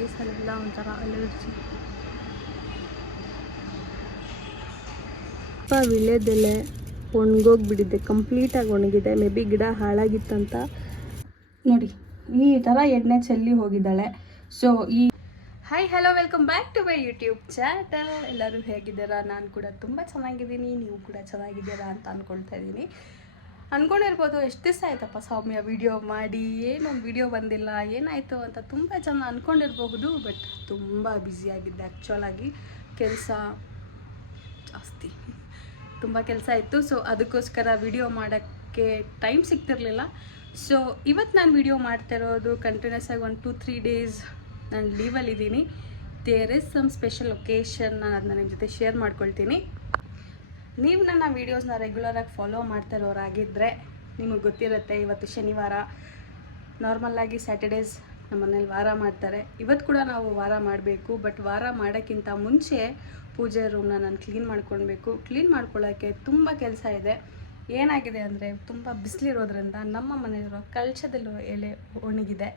ಫೇಸಲ್ಲೆಲ್ಲ ಒಂಥರ ಅಲರ್ಜಿ. ವಿಳ್ಯದೆಲೆ ಒಣಗೋಗ್ಬಿಟ್ಟಿದೆ, ಕಂಪ್ಲೀಟಾಗಿ ಒಣಗಿದೆ. ಮೇ ಬಿ ಗಿಡ ಹಾಳಾಗಿತ್ತಂತ ನೋಡಿ, ಈ ಥರ ಎಣ್ಣೆ ಚೆಲ್ಲಿ ಹೋಗಿದ್ದಾಳೆ. So hi hello, welcome back to my YouTube channel. ಎಲ್ಲರೂ ಹೇಗಿದ್ದೀರಾ? ನಾನು ಕೂಡ ತುಂಬ ಚೆನ್ನಾಗಿದ್ದೀನಿ, ನೀವು ಕೂಡ ಚೆನ್ನಾಗಿದ್ದೀರಾ ಅಂತ ಅಂದ್ಕೊಳ್ತಾ ಇದ್ದೀನಿ. ಅಂದ್ಕೊಂಡಿರ್ಬೋದು, ಎಷ್ಟು ದಿವಸ ಆಯ್ತಪ್ಪ ಸೌಮ್ಯ ವಿಡಿಯೋ ಮಾಡಿ, ಏನೊಂದು ವಿಡಿಯೋ ಬಂದಿಲ್ಲ, ಏನಾಯಿತು ಅಂತ ತುಂಬ ಜನ ಅಂದ್ಕೊಂಡಿರಬಹುದು. ಬಟ್ ತುಂಬ ಬ್ಯುಸಿಯಾಗಿದ್ದೆ. ಆ್ಯಕ್ಚುಲಾಗಿ ಕೆಲಸ ಜಾಸ್ತಿ, ತುಂಬ ಕೆಲಸ ಇತ್ತು. ಸೊ ಅದಕ್ಕೋಸ್ಕರ ವಿಡಿಯೋ ಮಾಡೋಕ್ಕೆ ಟೈಮ್ ಸಿಗ್ತಿರಲಿಲ್ಲ. ಸೊ ಇವತ್ತು ನಾನು ವಿಡಿಯೋ ಮಾಡ್ತಿರೋದು ಕಂಟಿನ್ಯೂಸ್ ಆಗಿ 1-2-3 ಡೇಸ್ ನಾನು ಲೀವಲ್ಲಿದ್ದೀನಿ. There is some special occasion, ನಾನು ಅದನ್ನ ನಿಮ್ಮ ಜೊತೆ ಶೇರ್ ಮಾಡ್ಕೊಳ್ತೀನಿ. ನೀವು ನನ್ನ ವೀಡಿಯೋಸ್ನ ರೆಗ್ಯುಲರಾಗಿ ಫಾಲೋ ಮಾಡ್ತಿರೋರಾಗಿದ್ದರೆ ನಿಮಗೆ ಗೊತ್ತಿರುತ್ತೆ, ಇವತ್ತು ಶನಿವಾರ. ನಾರ್ಮಲ್ಲಾಗಿ ಸ್ಯಾಟರ್ಡೇಸ್ ನಮ್ಮ ಮನೇಲಿ ವಾರ ಮಾಡ್ತಾರೆ. ಇವತ್ತು ಕೂಡ ನಾವು ವಾರ ಮಾಡಬೇಕು. ಬಟ್ ವಾರ ಮಾಡೋಕ್ಕಿಂತ ಮುಂಚೆ ಪೂಜೆ ರೂಮ್ನ ನಾನು ಕ್ಲೀನ್ ಮಾಡ್ಕೊಳ್ಬೇಕು. ಕ್ಲೀನ್ ಮಾಡ್ಕೊಳ್ಳೋಕ್ಕೆ ತುಂಬ ಕೆಲಸ ಇದೆ. ಏನಾಗಿದೆ ಅಂದರೆ, ತುಂಬ ಬಿಸಿಲಿರೋದ್ರಿಂದ ನಮ್ಮ ಮನೆಯಲ್ಲಿರೋ ಕಳಶದಲ್ಲಿರೋ ಎಲೆ ಒಣಗಿದೆ.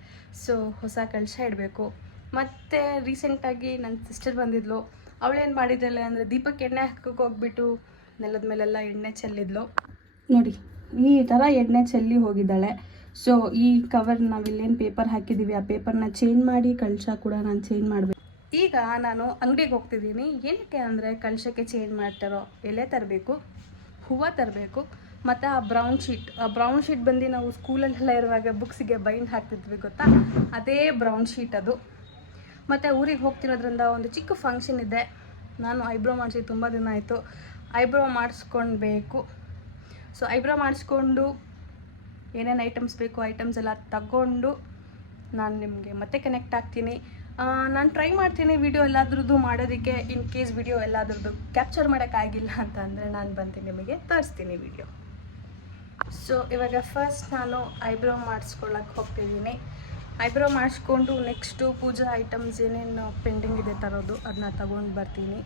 ಸೊ ಹೊಸ ಕಳಶ ಇಡಬೇಕು. ಮತ್ತು ರೀಸೆಂಟಾಗಿ ನನ್ನ ಸಿಸ್ಟರ್ ಬಂದಿದ್ಲು. ಅವಳೇನು ಮಾಡಿದ್ದಾಳೆ ಅಂದರೆ, ದೀಪಕ್ಕೆ ಎಣ್ಣೆ ಹಾಕೋಕೆ ಹೋಗ್ಬಿಟ್ಟು ನೆಲದ ಮೇಲೆಲ್ಲ ಎಣ್ಣೆ ಚೆಲ್ಲಿದ್ಲು. ನೋಡಿ, ಈ ಥರ ಎಣ್ಣೆ ಚೆಲ್ಲಿ ಹೋಗಿದ್ದಾಳೆ. ಸೊ ಈ ಕವರ್ ನಾವಿಲ್ಲೇನು ಪೇಪರ್ ಹಾಕಿದ್ದೀವಿ, ಆ ಪೇಪರ್ನ ಚೇಂಜ್ ಮಾಡಿ ಕಳಶ ಕೂಡ ನಾನು ಚೇಂಜ್ ಮಾಡಬೇಕು. ಈಗ ನಾನು ಅಂಗಡಿಗೆ ಹೋಗ್ತಿದ್ದೀನಿ. ಏನಕ್ಕೆ ಅಂದರೆ, ಕಳಶಕ್ಕೆ ಚೇಂಜ್ ಮಾಡ್ತಾರೋ ಎಲೆ ತರಬೇಕು, ಹೂವು ತರಬೇಕು, ಮತ್ತು ಆ ಬ್ರೌನ್ ಶೀಟ್ ಬಂದು ನಾವು ಸ್ಕೂಲಲ್ಲೆಲ್ಲ ಇರುವಾಗ ಬುಕ್ಸಿಗೆ ಬೈಂಡ್ ಹಾಕ್ತಿದ್ವಿ ಗೊತ್ತಾ, ಅದೇ ಬ್ರೌನ್ ಶೀಟ್ ಅದು. ಮತ್ತು ಊರಿಗೆ ಹೋಗ್ತಿರೋದ್ರಿಂದ ಒಂದು ಚಿಕ್ಕ ಫಂಕ್ಷನ್ ಇದೆ. ನಾನು ಐಬ್ರೋ ಮಾಡಿಸಿ ತುಂಬ ದಿನ ಆಯಿತು. ಐಬ್ರೋ ಮಾಡಿಸ್ಕೊಳ್ಬೇಕು. ಸೊ ಐಬ್ರೋ ಮಾಡಿಸ್ಕೊಂಡು ಏನೇನು ಐಟಮ್ಸ್ ಬೇಕು ಐಟಮ್ಸ್ ಎಲ್ಲ ತಗೊಂಡು ನಾನು ನಿಮಗೆ ಮತ್ತೆ ಕನೆಕ್ಟ್ ಆಗ್ತೀನಿ. ನಾನು ಟ್ರೈ ಮಾಡ್ತೀನಿ ವಿಡಿಯೋ ಎಲ್ಲಾದ್ರದ್ದು ಮಾಡೋದಕ್ಕೆ. ಇನ್ ಕೇಸ್ ವಿಡಿಯೋ ಎಲ್ಲಾದ್ರದ್ದು ಕ್ಯಾಪ್ಚರ್ ಮಾಡೋಕ್ಕಾಗಿಲ್ಲ ಅಂತಂದರೆ ನಾನು ಬಂದು ನಿಮಗೆ ತೋರಿಸ್ತೀನಿ ವಿಡಿಯೋ. ಸೊ ಇವಾಗ ಫಸ್ಟ್ ನಾನು ಐಬ್ರೋ ಮಾಡಿಸ್ಕೊಳ್ಳೋಕೆ ಹೋಗ್ತಿದ್ದೀನಿ. ಐಬ್ರೋ ಮಾಡಿಸ್ಕೊಂಡು ನೆಕ್ಸ್ಟು ಪೂಜಾ ಐಟಮ್ಸ್ ಏನೇನು ಪೆಂಡಿಂಗ್ ಇದೆ ತರೋದು ಅದನ್ನ ತಗೊಂಡು ಬರ್ತೀನಿ.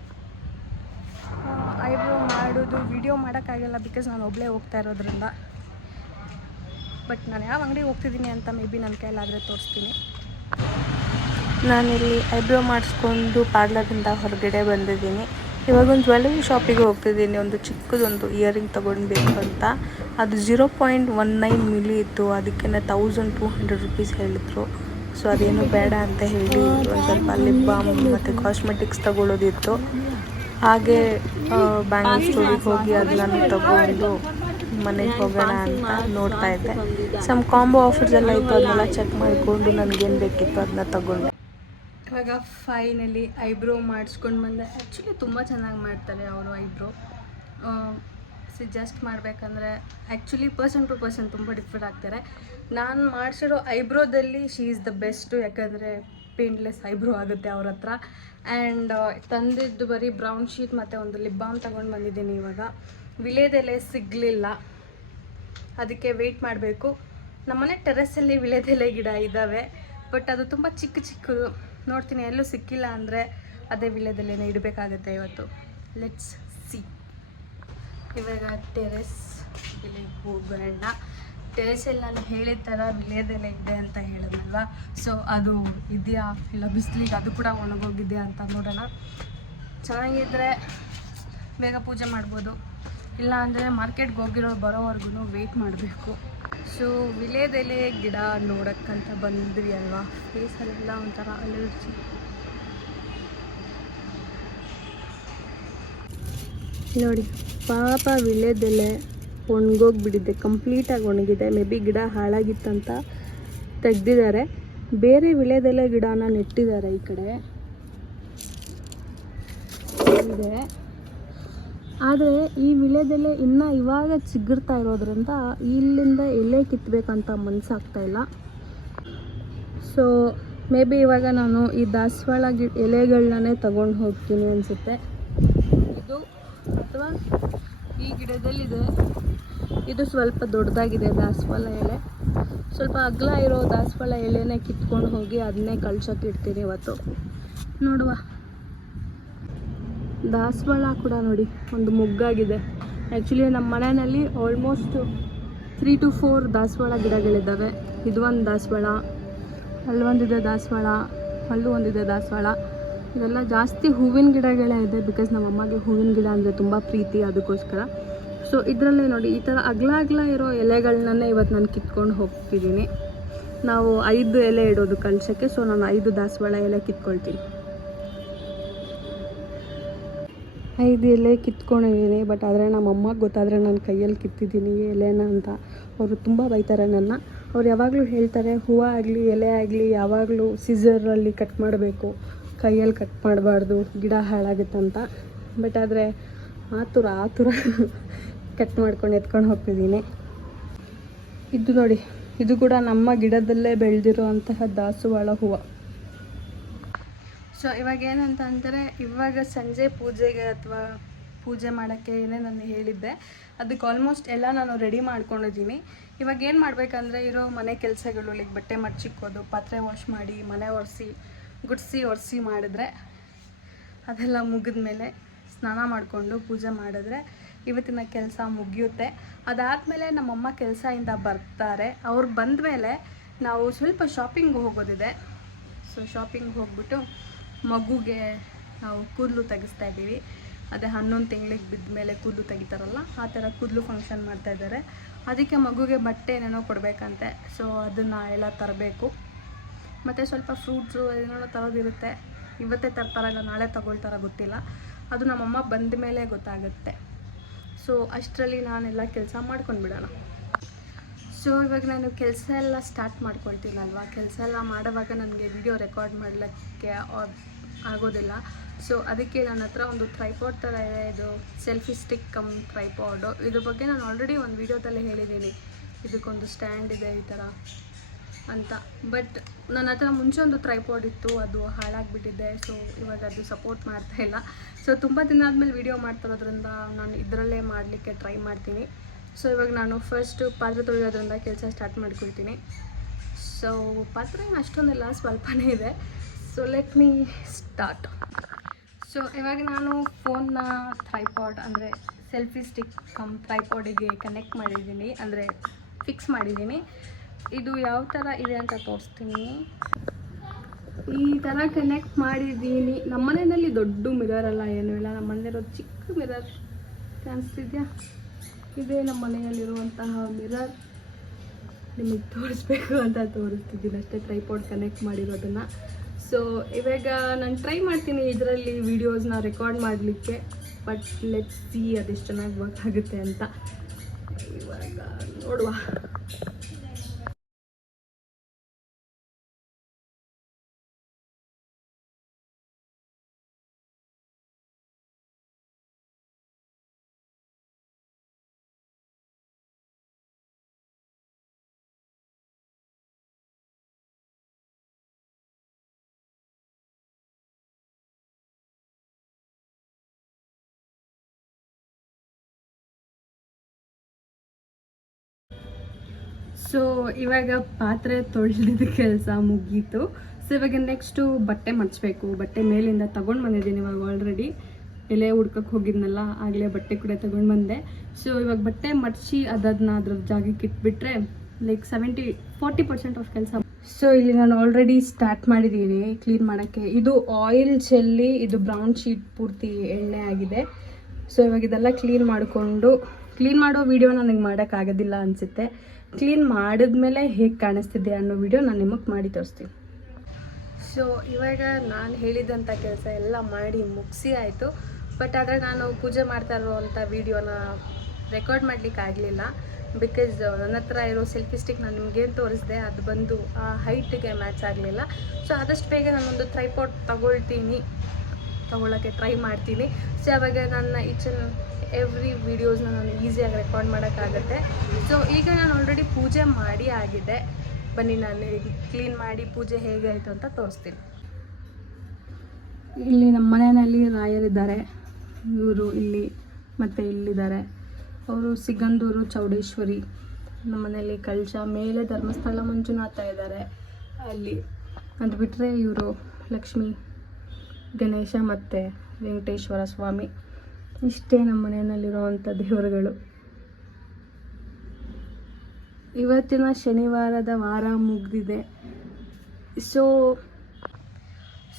ಐಬ್ರೋ ಮಾಡೋದು ವಿಡಿಯೋ ಮಾಡೋಕ್ಕಾಗಲ್ಲ, ಬಿಕಾಸ್ ನಾನು ಒಬ್ಬಳೇ ಹೋಗ್ತಾ ಇರೋದ್ರಿಂದ. ಬಟ್ ನಾನು ಯಾವ ಅಂಗಡಿಗೆ ಹೋಗ್ತಿದ್ದೀನಿ ಅಂತ ಮೇ ಬಿ ನನ್ನ ಕೈಲಾದರೆ ತೋರಿಸ್ತೀನಿ. ನಾನಿಲ್ಲಿ ಐಬ್ರೋ ಮಾಡಿಸ್ಕೊಂಡು ಪಾರ್ಲರಿಂದ ಹೊರಗಡೆ ಬಂದಿದ್ದೀನಿ. ಇವಾಗ ಒಂದು ಜ್ಯುವೆಲ್ಲರಿ ಶಾಪಿಗೆ ಹೋಗ್ತಿದ್ದೀನಿ. ಒಂದು ಚಿಕ್ಕದೊಂದು ಇಯರಿಂಗ್ ತೊಗೊಳ್ಬೇಕು ಅಂತ. ಅದು 0.19 ಮಿಲಿ ಇತ್ತು. ಅದಕ್ಕೆ 1200 ರುಪೀಸ್ ಹೇಳಿದ್ರು. ಸೊ ಅದೇನು ಬೇಡ ಅಂತ ಹೇಳಿ ಒಂದು ಸ್ವಲ್ಪ ಲಿಪ್ ಬಾಮ್ ಮತ್ತು ಕಾಸ್ಮೆಟಿಕ್ಸ್ ತೊಗೊಳ್ಳೋದಿತ್ತು. ಹಾಗೆ ಬ್ಯಾಂಗಲ್ ಸ್ಟೋರಿಗೆ ಹೋಗಿ ಅದನ್ನು ತೊಗೊಂಡು ಮನೆಗೆ ಹೋಗೋಣ ಅಂತ ನೋಡ್ತಾ ಇದ್ದೆ. ಸಮ್ ಕಾಂಬೋ ಆಫರ್ಸ್ ಎಲ್ಲ ಇತ್ತು, ಅದನ್ನೆಲ್ಲ ಚೆಕ್ ಮಾಡಿಕೊಂಡು ನನಗೇನು ಬೇಕಿತ್ತು ಅದನ್ನ ತೊಗೊಂಡೆ. ಇವಾಗ ಫೈನಲಿ ಐಬ್ರೋ ಮಾಡಿಸ್ಕೊಂಡು ಬಂದೆ. ಆ್ಯಕ್ಚುಲಿ ತುಂಬ ಚೆನ್ನಾಗಿ ಮಾಡ್ತಾರೆ ಅವರು ಐಬ್ರೋ. ಸಜೆಸ್ಟ್ ಮಾಡಬೇಕಂದ್ರೆ ಆ್ಯಕ್ಚುಲಿ ಪರ್ಸನ್ ಟು ಪರ್ಸನ್ ತುಂಬ ಡಿಫ್ರೆಂಟ್ ಆಗ್ತಾರೆ. ನಾನು ಮಾಡಿಸಿರೋ ಐಬ್ರೋದಲ್ಲಿ ಶಿ ಈಸ್ ದ ಬೆಸ್ಟು. ಯಾಕಂದರೆ ಪೇಂಟ್ಲೆಸ್ ಐಬ್ರೋ ಆಗುತ್ತೆ ಅವ್ರ ಹತ್ರ. ಆ್ಯಂಡ್ ತಂದಿದ್ದು ಬರೀ ಬ್ರೌನ್ ಶೀಟ್ ಮತ್ತು ಒಂದು ಲಿಪ್ ಬಾಮ್ ತೊಗೊಂಡು ಬಂದಿದ್ದೀನಿ. ಇವಾಗ ವಿಳ್ಯದೆಲೆ ಸಿಗಲಿಲ್ಲ, ಅದಕ್ಕೆ ವೆಯ್ಟ್ ಮಾಡಬೇಕು. ನಮ್ಮನೆ ಟೆರೆಸಲ್ಲಿ ವಿಳ್ಯದೆಲೆ ಗಿಡ ಇದ್ದಾವೆ, ಬಟ್ ಅದು ತುಂಬ ಚಿಕ್ಕದು. ನೋಡ್ತೀನಿ, ಎಲ್ಲೂ ಸಿಕ್ಕಿಲ್ಲ ಅಂದರೆ ಅದೇ ವಿಳ್ಯದೆಲೆನೇ ಇಡಬೇಕಾಗುತ್ತೆ ಇವತ್ತು. Let's see. ಇವಾಗ ಟೆರೆಸ್ ಇಲ್ಲಿ ಹೋಗೋಣ. ಟೆರೆಸಲ್ಲಿ ನಾನು ಹೇಳಿದ ಥರ ವಿಳ್ಯದೆಲೆ ಇದೆ ಅಂತ ಹೇಳಿದ್ನಲ್ವ. ಸೊ ಅದು ಇದೆಯಾ ಇಲ್ಲ ಬಿಸಿಲಿಗೆ ಅದು ಕೂಡ ಒಣಗೋಗಿದೆಯಾ ಅಂತ ನೋಡೋಣ. ಚೆನ್ನಾಗಿದ್ದರೆ ಬೇಗ ಪೂಜೆ ಮಾಡ್ಬೋದು, ಇಲ್ಲ ಅಂದರೆ ಮಾರ್ಕೆಟ್ಗೆ ಬರೋವರೆಗೂ ವೆಯ್ಟ್ ಮಾಡಬೇಕು. ಸೊ ವಿಳ್ಯದೆಲೆ ಗಿಡ ನೋಡೋಕ್ಕಂತ ಬಂದ್ವಿ ಅಲ್ವಾ. ಫೇಸಲ್ಲೆಲ್ಲ ಒಂಥರ ಅಲರ್ಜಿ. ನೋಡಿ ಪಾಪ ವಿಳ್ಯದೆಲೆ ಒಣಗೋಗ್ಬಿಟ್ಟಿದೆ, ಕಂಪ್ಲೀಟಾಗಿ ಒಣಗಿದೆ. ಮೇ ಬಿ ಗಿಡ ಹಾಳಾಗಿತ್ತಂತ ತೆಗ್ದಿದ್ದಾರೆ. ಬೇರೆ ವಿಳ್ಯದೆಲೆ ಗಿಡನ ನೆಟ್ಟಿದ್ದಾರೆ ಈ ಕಡೆ ಇದೆ. ಆದರೆ ಈ ವಿಳ್ಯದೆಲೆ ಇನ್ನೂ ಇವಾಗ ಚಿಗುರ್ತಾ ಇರೋದ್ರಿಂದ ಇಲ್ಲಿಂದ ಎಲೆ ಕಿತ್ತಬೇಕಂತ ಮನಸ್ಸಾಗ್ತಾಯಿಲ್ಲ. ಸೊ ಮೇ ಬಿ ಇವಾಗ ನಾನು ಈ ದಾಸವಾಳ ಎಲೆಗಳನ್ನೇ ತಗೊಂಡು ಹೋಗ್ತೀನಿ ಅನಿಸುತ್ತೆ. ಇದು ಅಥವಾ ಈ ಗಿಡದಲ್ಲಿದೆ, ಇದು ಸ್ವಲ್ಪ ದೊಡ್ಡದಾಗಿದೆ ದಾಸವಾಳ ಎಲೆ. ಸ್ವಲ್ಪ ಅಗಲ ಇರೋ ದಾಸವಾಳ ಎಲೆನೇ ಕಿತ್ಕೊಂಡು ಹೋಗಿ ಅದನ್ನೇ ಕಳ್ಸೋಕೆ ಇಡ್ತೀನಿ ಇವತ್ತು. ನೋಡುವ, ದಾಸವಾಳ ಕೂಡ ನೋಡಿ ಒಂದು ಮುಗ್ಗಾಗಿದೆ. ಆ್ಯಕ್ಚುಲಿ ನಮ್ಮ ಮನೆಯಲ್ಲಿ ಆಲ್ಮೋಸ್ಟ್ 3 to 4 ದಾಸವಾಳ ಗಿಡಗಳಿದ್ದಾವೆ. ಇದು ಒಂದು ದಾಸವಾಳ, ಅಲ್ಲೊಂದಿದೆ ದಾಸವಾಳ, ಅಲ್ಲೂ ಒಂದಿದೆ ದಾಸವಾಳ. ಇದೆಲ್ಲ ಜಾಸ್ತಿ ಹೂವಿನ ಗಿಡಗಳೇ ಇದೆ, ಬಿಕಾಸ್ ನಮ್ಮ ಅಮ್ಮಗೆ ಹೂವಿನ ಗಿಡ ಅಂದರೆ ತುಂಬ ಪ್ರೀತಿ, ಅದಕ್ಕೋಸ್ಕರ. ಸೊ ಇದರಲ್ಲೇ ನೋಡಿ ಈ ಥರ ಅಗಲ ಇರೋ ಎಲೆಗಳನ್ನೇ ಇವತ್ತು ನಾನು ಕಿತ್ಕೊಂಡು ಹೋಗ್ತಿದ್ದೀನಿ. ನಾವು 5 ಎಲೆ ಇಡೋದು ಕಲಶಕ್ಕೆ, ಸೊ ನಾನು 5 ದಾಸವಾಳ ಎಲೆ ಕಿತ್ಕೊಳ್ತೀನಿ. 5 ಎಲೆ ಕಿತ್ಕೊಂಡಿದ್ದೀನಿ. ಬಟ್ ಆದರೆ ನಮ್ಮ ಅಮ್ಮಗೆ ಗೊತ್ತಾದರೆ ನಾನು ಕೈಯಲ್ಲಿ ಕಿತ್ತಿದ್ದೀನಿ ಎಲೆನ ಅಂತ ಅವರು ತುಂಬ ಬೈತಾರೆ ನನ್ನ. ಅವ್ರು ಯಾವಾಗಲೂ ಹೇಳ್ತಾರೆ ಹೂವು ಆಗಲಿ ಎಲೆ ಆಗಲಿ ಯಾವಾಗಲೂ ಸಿಸರಲ್ಲಿ ಕಟ್ ಮಾಡಬೇಕು, ಕೈಯಲ್ಲಿ ಕಟ್ ಮಾಡಬಾರ್ದು, ಗಿಡ ಹಾಳಾಗುತ್ತಂತ. ಬಟ್ ಆದರೆ ಆತುರ ಕಟ್ ಮಾಡ್ಕೊಂಡು ಎತ್ಕೊಂಡು ಹೋಗ್ತಿದ್ದೀನಿ. ಇದು ನೋಡಿ, ಇದು ಕೂಡ ನಮ್ಮ ಗಿಡದಲ್ಲೇ ಬೆಳೆದಿರೋ ಅಂತಹ ದಾಸವಾಳ ಹೂವು. ಸೊ ಇವಾಗ ಏನಂತ ಅಂದರೆ, ಇವಾಗ ಸಂಜೆ ಪೂಜೆಗೆ ಅಥವಾ ಪೂಜೆ ಮಾಡೋಕ್ಕೆ ಏನೇ ನಾನು ಹೇಳಿದ್ದೆ ಅದಕ್ಕೆ ಆಲ್ಮೋಸ್ಟ್ ಎಲ್ಲ ನಾನು ರೆಡಿ ಮಾಡ್ಕೊಂಡಿದ್ದೀನಿ. ಇವಾಗ ಏನು ಮಾಡಬೇಕಂದ್ರೆ, ಇರೋ ಮನೆ ಕೆಲಸಗಳು, ಲೈಕ್ ಬಟ್ಟೆ ಮಡ್ಚಿಕ್ಕೋದು, ಪಾತ್ರೆ ವಾಶ್ ಮಾಡಿ, ಮನೆ ಒರೆಸಿ ಮಾಡಿದ್ರೆ, ಅದೆಲ್ಲ ಮುಗಿದ ಮೇಲೆ ಸ್ನಾನ ಮಾಡಿಕೊಂಡು ಪೂಜೆ ಮಾಡಿದ್ರೆ ಇವತ್ತಿನ ಕೆಲಸ ಮುಗಿಯುತ್ತೆ. ಅದಾದಮೇಲೆ ನಮ್ಮಮ್ಮ ಕೆಲಸದಿಂದ ಬರ್ತಾರೆ. ಅವ್ರು ಬಂದ ಮೇಲೆ ನಾವು ಸ್ವಲ್ಪ ಶಾಪಿಂಗ್ ಹೋಗೋದಿದೆ. ಸೊ ಶಾಪಿಂಗ್ ಹೋಗ್ಬಿಟ್ಟು ಮಗುಗೆ ನಾವು ಕೂದಲು ತೆಗಿಸ್ತಾ ಇದ್ದೀವಿ. ಅದೇ 11 ತಿಂಗಳಿಗೆ ಬಿದ್ದ ಮೇಲೆ ಕೂದಲು ತೆಗಿತಾರಲ್ಲ, ಆ ಥರ ಕೂದಲು ಫಂಕ್ಷನ್ ಮಾಡ್ತಾಯಿದ್ದಾರೆ. ಅದಕ್ಕೆ ಮಗುಗೆ ಬಟ್ಟೆ ಏನೇನೋ ಕೊಡಬೇಕಂತೆ. ಸೊ ಅದನ್ನು ಎಲ್ಲ ತರಬೇಕು. ಮತ್ತು ಸ್ವಲ್ಪ ಫ್ರೂಟ್ಸು ಏನೇನೋ ತರೋದಿರುತ್ತೆ. ಇವತ್ತೇ ತರ್ತಾರಲ್ಲ ನಾಳೆ ತಗೊಳ್ತಾರ ಗೊತ್ತಿಲ್ಲ, ಅದು ನಮ್ಮಮ್ಮ ಬಂದ ಮೇಲೆ ಗೊತ್ತಾಗುತ್ತೆ. ಸೊ ಅಷ್ಟರಲ್ಲಿ ನಾನೆಲ್ಲ ಕೆಲಸ ಮಾಡ್ಕೊಂಡ್ಬಿಡೋಣ. ಸೊ ಇವಾಗ ನಾನು ಕೆಲಸ ಎಲ್ಲ ಸ್ಟಾರ್ಟ್ ಮಾಡ್ಕೊಳ್ತೀನಲ್ವ, ಕೆಲಸ ಎಲ್ಲ ಮಾಡೋವಾಗ ನನಗೆ ವಿಡಿಯೋ ರೆಕಾರ್ಡ್ ಮಾಡಲಿಕ್ಕೆ ಆಗೋದಿಲ್ಲ. ಸೊ ಅದಕ್ಕೆ ನನ್ನ ಹತ್ರ ಒಂದು ಟ್ರೈಪಾಡ್ ಥರ ಇದೆ, ಇದು ಸೆಲ್ಫಿ ಸ್ಟಿಕ್ ಕಮ್ ಟ್ರೈಪಾಡು. ಇದ್ರ ಬಗ್ಗೆ ನಾನು ಆಲ್ರೆಡಿ ಒಂದು ವಿಡಿಯೋದಲ್ಲೇ ಹೇಳಿದ್ದೀನಿ, ಇದಕ್ಕೊಂದು ಸ್ಟ್ಯಾಂಡ್ ಇದೆ ಈ ಥರ ಅಂತ. ಬಟ್ ನನ್ನ ಹತ್ರ ಮುಂಚೆ ಒಂದು ಟ್ರೈಪಾಡ್ ಇತ್ತು, ಅದು ಹಾಳಾಗಿಬಿಟ್ಟಿದೆ. ಸೊ ಇವಾಗ ಅದು ಸಪೋರ್ಟ್ ಮಾಡ್ತಾಯಿಲ್ಲ. ಸೊ ತುಂಬ ದಿನ ಆದಮೇಲೆ ವಿಡಿಯೋ ಮಾಡ್ತಿರೋದ್ರಿಂದ ನಾನು ಇದರಲ್ಲೇ ಮಾಡಲಿಕ್ಕೆ ಟ್ರೈ ಮಾಡ್ತೀನಿ. ಸೊ ಇವಾಗ ನಾನು ಫಸ್ಟ್ ಪಾತ್ರೆ ತೊಳೆಯೋದ್ರಿಂದ ಕೆಲಸ ಸ್ಟಾರ್ಟ್ ಮಾಡ್ಕೊಳ್ತೀನಿ. ಸೊ ಪಾತ್ರೆ ಅಷ್ಟೊಂದಿಲ್ಲ, ಸ್ವಲ್ಪನೇ ಇದೆ. So let me start. So ಇವಾಗ ನಾನು ಫೋನ್ನ ಟ್ರೈಪಾಡ್ ಅಂದರೆ ಸೆಲ್ಫಿ ಸ್ಟಿಕ್ ಕಮ್ ಟ್ರೈಪಾಡಿಗೆ ಕನೆಕ್ಟ್ ಮಾಡಿದ್ದೀನಿ, ಅಂದರೆ ಫಿಕ್ಸ್ ಮಾಡಿದ್ದೀನಿ. ಇದು ಯಾವ ಥರ ಇದೆ ಅಂತ ತೋರಿಸ್ತೀನಿ. ಈ ಥರ ಕನೆಕ್ಟ್ ಮಾಡಿದ್ದೀನಿ. ನಮ್ಮ ಮನೆಯಲ್ಲಿ ದೊಡ್ಡ ಮಿರರ್ ಅಲ್ಲ, ಏನೂ ಇಲ್ಲ. ನಮ್ಮ ಮನೆಯಲ್ಲಿರೋದು ಚಿಕ್ಕ ಮಿರರ್ ಕಾಣಿಸ್ತಿದ್ಯಾ, ಇದೇ ನಮ್ಮ ಮನೆಯಲ್ಲಿರುವಂತಹ ಮಿರರ್. ನಿಮಗೆ ತೋರಿಸ್ಬೇಕು ಅಂತ ತೋರಿಸ್ತಿದ್ದೀನಿ ಅಷ್ಟೇ, ಟ್ರೈಪಾಡ್ ಕನೆಕ್ಟ್ ಮಾಡಿರೋದನ್ನು. ಸೊ ಇವಾಗ ನಾನು ಟ್ರೈ ಮಾಡ್ತೀನಿ ಇದರಲ್ಲಿ ವೀಡಿಯೋಸ್ನ ರೆಕಾರ್ಡ್ ಮಾಡಲಿಕ್ಕೆ. ಬಟ್ ಲೆಟ್ಸ್ ಸಿ ಅದೆಷ್ಟು ಚೆನ್ನಾಗಿ ವರ್ಕ್ ಆಗುತ್ತೆ ಅಂತ. ಇವಾಗ ನೋಡುವ. ಸೊ ಇವಾಗ ಪಾತ್ರೆ ತೊಳೆದಿದ್ದ ಕೆಲಸ ಮುಗೀತು. ಸೊ ಇವಾಗ ನೆಕ್ಸ್ಟು ಬಟ್ಟೆ ಮಡಿಸ್ಬೇಕು. ಬಟ್ಟೆ ಮೇಲಿಂದ ತೊಗೊಂಡು ಬಂದಿದ್ದೀನಿ ಇವಾಗ ಆಲ್ರೆಡಿ. ಎಲೆ ಹುಡ್ಕಕ್ಕೆ ಹೋಗಿದ್ನಲ್ಲ, ಆಗಲೇ ಬಟ್ಟೆ ಕೂಡ ತೊಗೊಂಡು ಬಂದೆ. ಸೊ ಇವಾಗ ಬಟ್ಟೆ ಮಡಿಸಿ ಅದನ್ನ ಅದ್ರ ಜಾಗಕ್ಕೆ ಇಟ್ಬಿಟ್ರೆ ಲೈಕ್ 40% ಆಫ್ ಕೆಲಸ. ಸೊ ಇಲ್ಲಿ ನಾನು ಆಲ್ರೆಡಿ ಸ್ಟಾರ್ಟ್ ಮಾಡಿದ್ದೀನಿ ಕ್ಲೀನ್ ಮಾಡೋಕ್ಕೆ. ಇದು ಆಯಿಲ್ ಚೆಲ್ಲಿ ಇದು ಬ್ರೌನ್ ಶೀಟ್ ಪೂರ್ತಿ ಎಣ್ಣೆ ಆಗಿದೆ. ಸೊ ಇವಾಗ ಇದೆಲ್ಲ ಕ್ಲೀನ್ ಮಾಡೋ ವಿಡಿಯೋ ನನಗೆ ಮಾಡೋಕ್ಕಾಗೋದಿಲ್ಲ ಅನಿಸುತ್ತೆ. ಕ್ಲೀನ್ ಮಾಡಿದ್ಮೇಲೆ ಹೇಗೆ ಕಾಣಿಸ್ತಿದೆ ಅನ್ನೋ ವಿಡಿಯೋ ನಾನು ನಿಮಗೆ ಮಾಡಿ ತೋರಿಸ್ತೀನಿ. ಸೊ ಇವಾಗ ನಾನು ಹೇಳಿದಂಥ ಕೆಲಸ ಎಲ್ಲ ಮಾಡಿ ಮುಗಿಸಿ ಆಯಿತು. ಬಟ್ ಆದರೆ ನಾನು ಪೂಜೆ ಮಾಡ್ತಾ ಇರುವಂಥ ವಿಡಿಯೋನ ರೆಕಾರ್ಡ್ ಮಾಡಲಿಕ್ಕೆ ಆಗಲಿಲ್ಲ. ಬಿಕಾಸ್ ನನ್ನ ಹತ್ರ ಇರೋ ಸೆಲ್ಫಿ ಸ್ಟಿಕ್ ನಾನು ನಿಮಗೇನು ತೋರಿಸಿದೆ ಅದು ಬಂದು ಆ ಹೈಟಿಗೆ ಮ್ಯಾಚ್ ಆಗಲಿಲ್ಲ. ಸೊ ಆದಷ್ಟು ಬೇಗ ನಾನೊಂದು ಟ್ರೈಪಾಡ್ ತಗೊಳ್ಳೋಕ್ಕೆ ಟ್ರೈ ಮಾಡ್ತೀನಿ. ಸೊ ಅವಾಗ ನನ್ನ ಎವ್ರಿ ವೀಡಿಯೋಸ್ನ ನಾನು ಈಸಿಯಾಗಿ ರೆಕಾರ್ಡ್ ಮಾಡೋಕ್ಕಾಗತ್ತೆ. ಸೊ ಈಗ ನಾನು ಆಲ್ರೆಡಿ ಪೂಜೆ ಮಾಡಿ ಆಗಿದೆ. ಬನ್ನಿ ನಾನು ಕ್ಲೀನ್ ಮಾಡಿ ಪೂಜೆ ಹೇಗೆ ಆಯಿತು ಅಂತ ತೋರಿಸ್ತೀನಿ. ಇಲ್ಲಿ ನಮ್ಮ ಮನೆಯಲ್ಲಿ ರಾಯರಿದ್ದಾರೆ, ಇವರು ಇಲ್ಲಿ ಮತ್ತು ಇಲ್ಲಿದ್ದಾರೆ. ಅವರು ಸಿಗಂದೂರು ಚೌಡೇಶ್ವರಿ. ನಮ್ಮ ಮನೆಯಲ್ಲಿ ಕಳಶ, ಮೇಲೆ ಧರ್ಮಸ್ಥಳ ಮಂಜುನಾಥ ಇದ್ದಾರೆ ಅಲ್ಲಿ. ಅದು ಬಿಟ್ಟರೆ ಇವರು ಲಕ್ಷ್ಮೀ, ಗಣೇಶ ಮತ್ತು ವೆಂಕಟೇಶ್ವರ ಸ್ವಾಮಿ. ಇಷ್ಟೇ ನಮ್ಮ ಮನೆಯಲ್ಲಿರುವಂಥ ದೇವರುಗಳು. ಇವತ್ತಿನ ಶನಿವಾರದ ವಾರ ಮುಗಿದಿದೆ. ಸೊ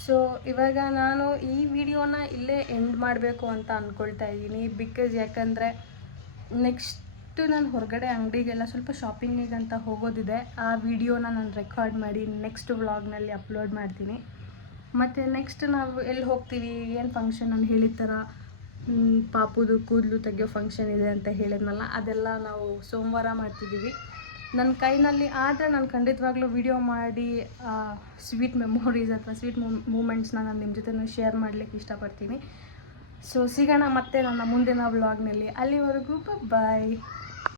ಸೊ ಇವಾಗ ನಾನು ಈ ವಿಡಿಯೋನ ಇಲ್ಲೇ ಎಂಡ್ ಮಾಡಬೇಕು ಅಂತ ಅಂದ್ಕೊಳ್ತಾ ಇದ್ದೀನಿ. ಬಿಕಾಸ್ ಯಾಕಂದರೆ ನೆಕ್ಸ್ಟ್ ನಾನು ಹೊರಗಡೆ ಅಂಗಡಿಗೆಲ್ಲ ಸ್ವಲ್ಪ ಶಾಪಿಂಗಿಗಂತ ಹೋಗೋದಿದೆ. ಆ ವಿಡಿಯೋನ ನಾನು ರೆಕಾರ್ಡ್ ಮಾಡಿ ನೆಕ್ಸ್ಟ್ ವ್ಲಾಗ್ನಲ್ಲಿ ಅಪ್ಲೋಡ್ ಮಾಡ್ತೀನಿ. ಮತ್ತು ನೆಕ್ಸ್ಟ್ ನಾವು ಎಲ್ಲಿ ಹೋಗ್ತೀವಿ, ಏನು ಫಂಕ್ಷನ್, ನಾನು ಹೇಳಿದ ಥರ ಪಾಪುದು ಕೂದಲು ತೆಗೆಯೋ ಫಂಕ್ಷನ್ ಇದೆ ಅಂತ ಹೇಳಿದ್ನಲ್ಲ, ಅದೆಲ್ಲ ನಾವು ಸೋಮವಾರ ಮಾಡ್ತಿದ್ದೀವಿ. ನನ್ನ ಕೈನಲ್ಲಿ ಆದರೆ ನಾನು ಖಂಡಿತವಾಗ್ಲೂ ವಿಡಿಯೋ ಮಾಡಿ ಸ್ವೀಟ್ ಮೆಮೊರೀಸ್ ಅಥವಾ ಸ್ವೀಟ್ ಮೂಮೆಂಟ್ಸ್ನ ನಾನು ನಿಮ್ಮ ಜೊತೆ ಶೇರ್ ಮಾಡಲಿಕ್ಕೆ ಇಷ್ಟಪಡ್ತೀನಿ. ಸೊ ಸಿಗೋಣ ಮತ್ತೆ ನನ್ನ ಮುಂದಿನ ವ್ಲಾಗ್ನಲ್ಲಿ. ಅಲ್ಲಿವರೆಗೂ ಬಾಯ್.